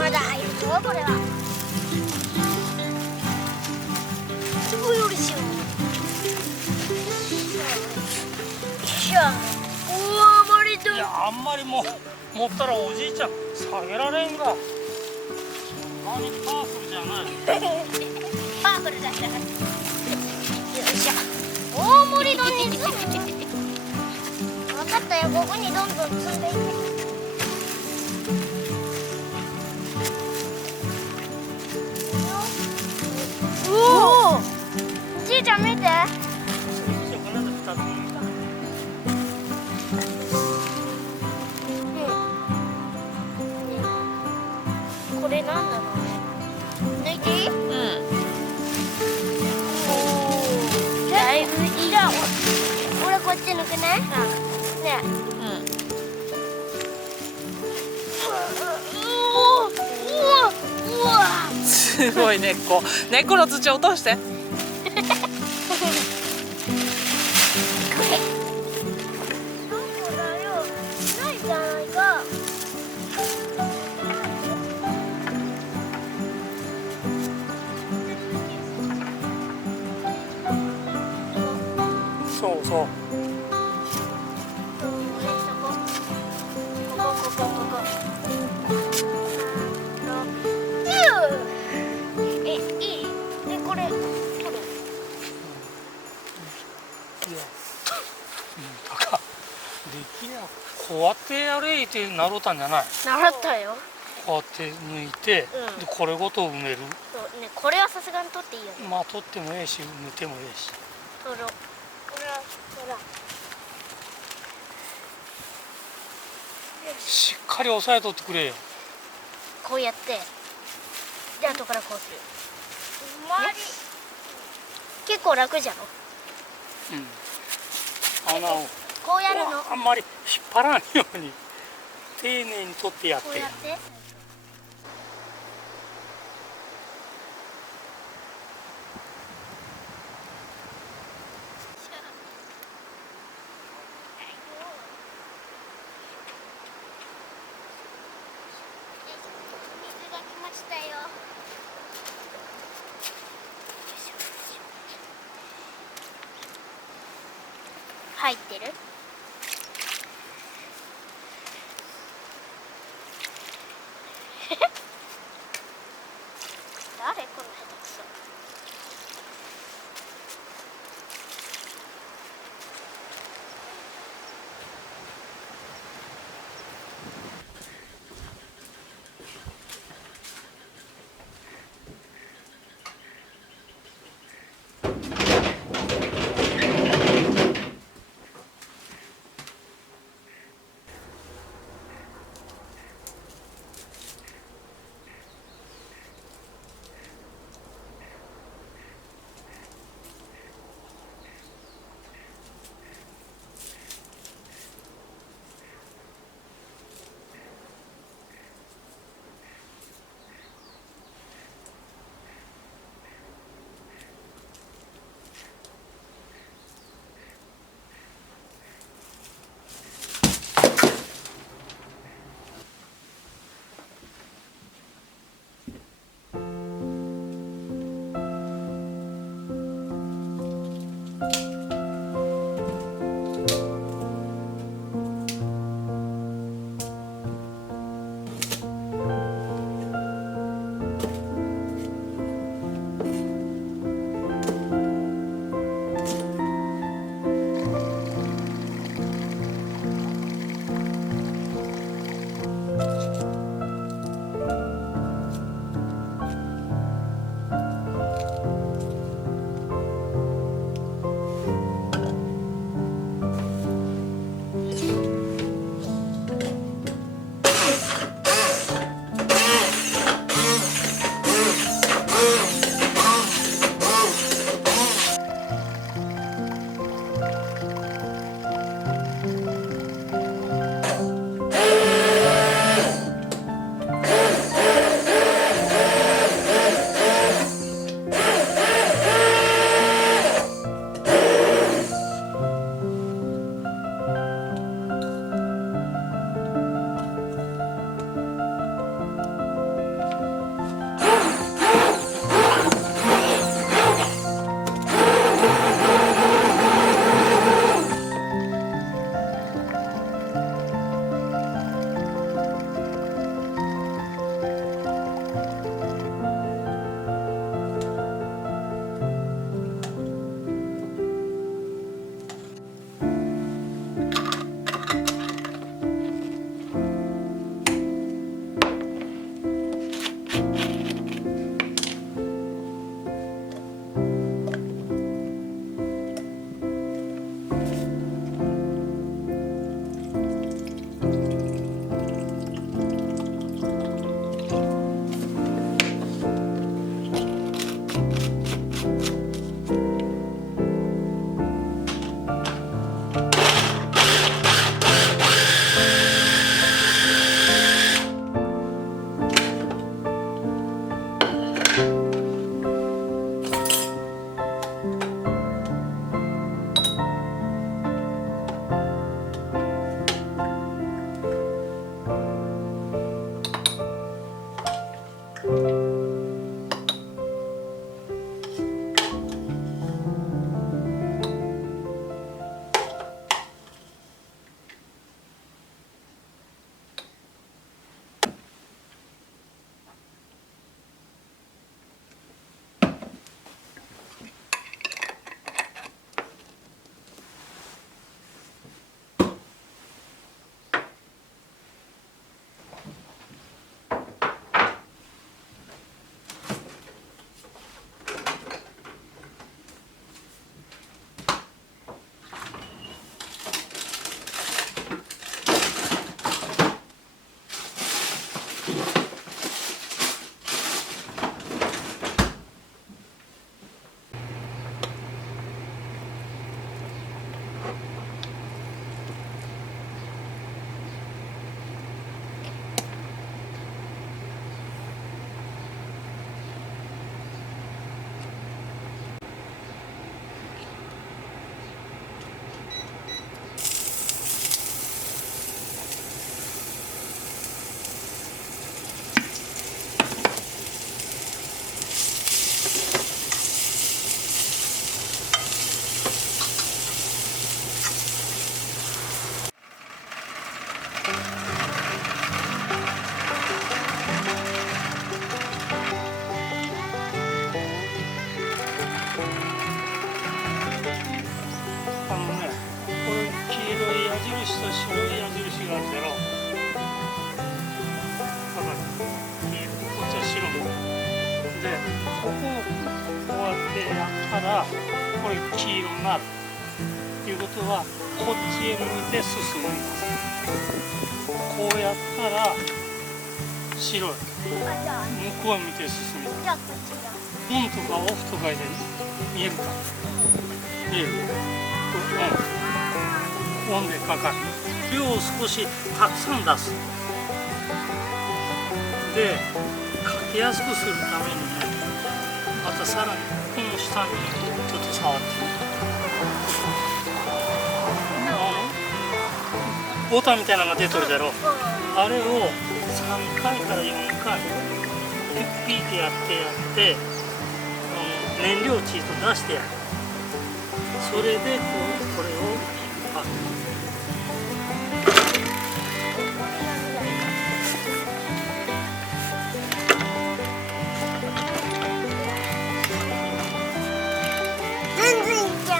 まだ入るぞこれは。すごいよりしよう。うわあまりと。いやあんまりもう持ったらおじいちゃん下げられんが。そんなにパワフルじゃない。パワフルだったから。よいしょ。大盛り丼に積む。分かったよ、ここにどんどん積んでいって。おお。おじいちゃん見て。これなんだろうね。抜いていい？うん。おお。だいぶいい。じゃあ俺こっち抜くね。ね。うん。うわ。すごい根っこ。根っこの土落として。そうそう。これ。できなこうやってやれって習ったんじゃない？習ったよ。こうやって抜いて、うん、でこれごと埋める。そうね、これはさすがに取っていいよね。まあ取ってもええし、抜いてもええし。取ろう。これはほら。しっかり押さえとってくれよ。こうやって、で後からこうする。ね、結構楽じゃろ。うん。穴を。こうやるの。あんまり引っ張らんように丁寧に取ってやって。こうやって。水が来ましたよ。入ってる？誰この下手くそ。印と白い矢印があるだろう。だからこっちは白で、ここをこうやってやったらこれ黄色になるということは、こっちへ向いて進みます。こうやったら白い、じゃあ向こうへ向いて進みます。じゃあこっちだ。オンとかオフとかで見えるか、見える、オンでかかる。量を少したくさん出す。で、かけやすくするためにね、またさらにこの下にちょっと触ってみる。ボタンみたいなのが出てるだろう。あれを3回から4回ピッピーってやって燃料チーズを出してやる。それでこれをパッ全然いけん。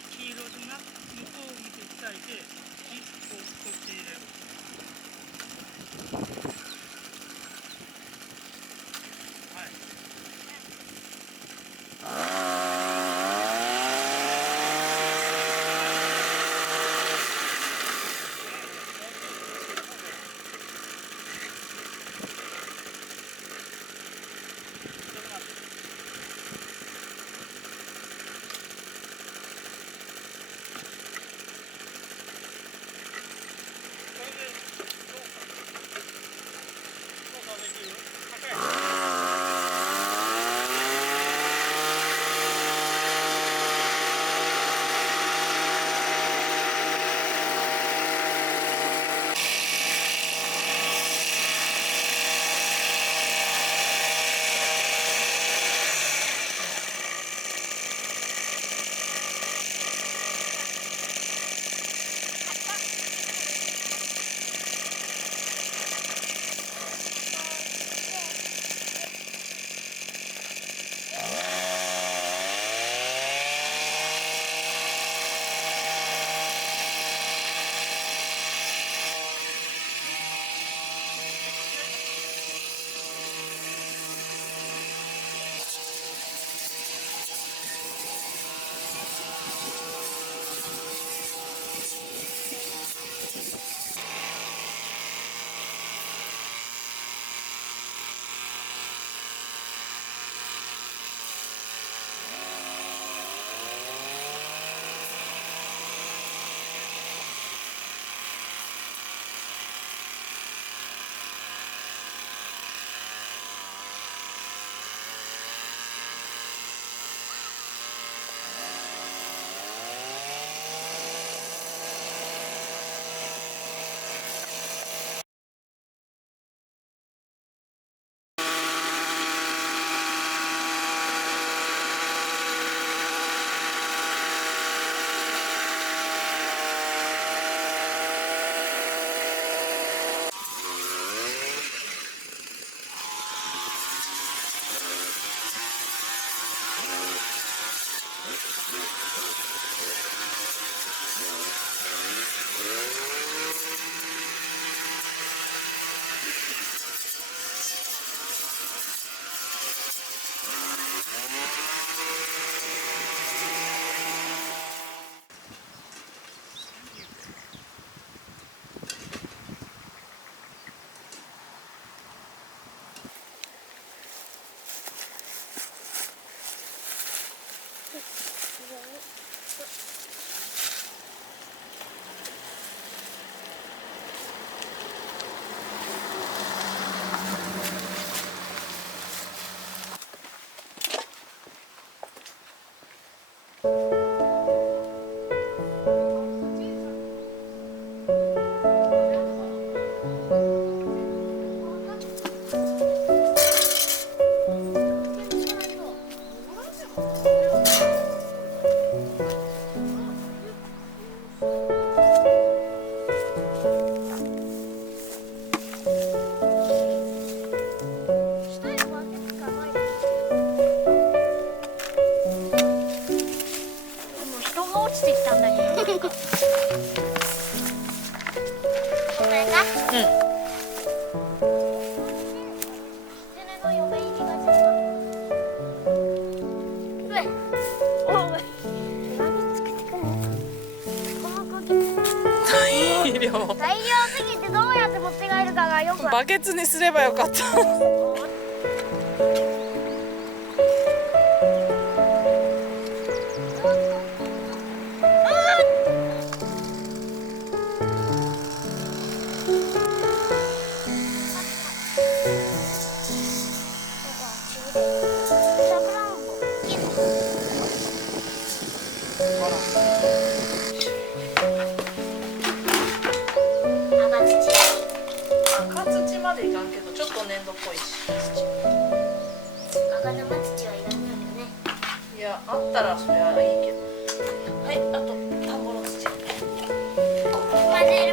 黄色でな、向こうを見ていただいて、こっち入れる。はい。これでないか。うん狐の嫁入りがちだ。うえ。おうえ。何作ってくる？この子大量大量すぎてどうやって持って帰るかがよくわかんない。バケツにすればよかった赤土までいかんけどちょっと粘土っぽいし赤玉土はいらないよね。いやあったらそれはいいけどはいあと田んぼの土混ぜる。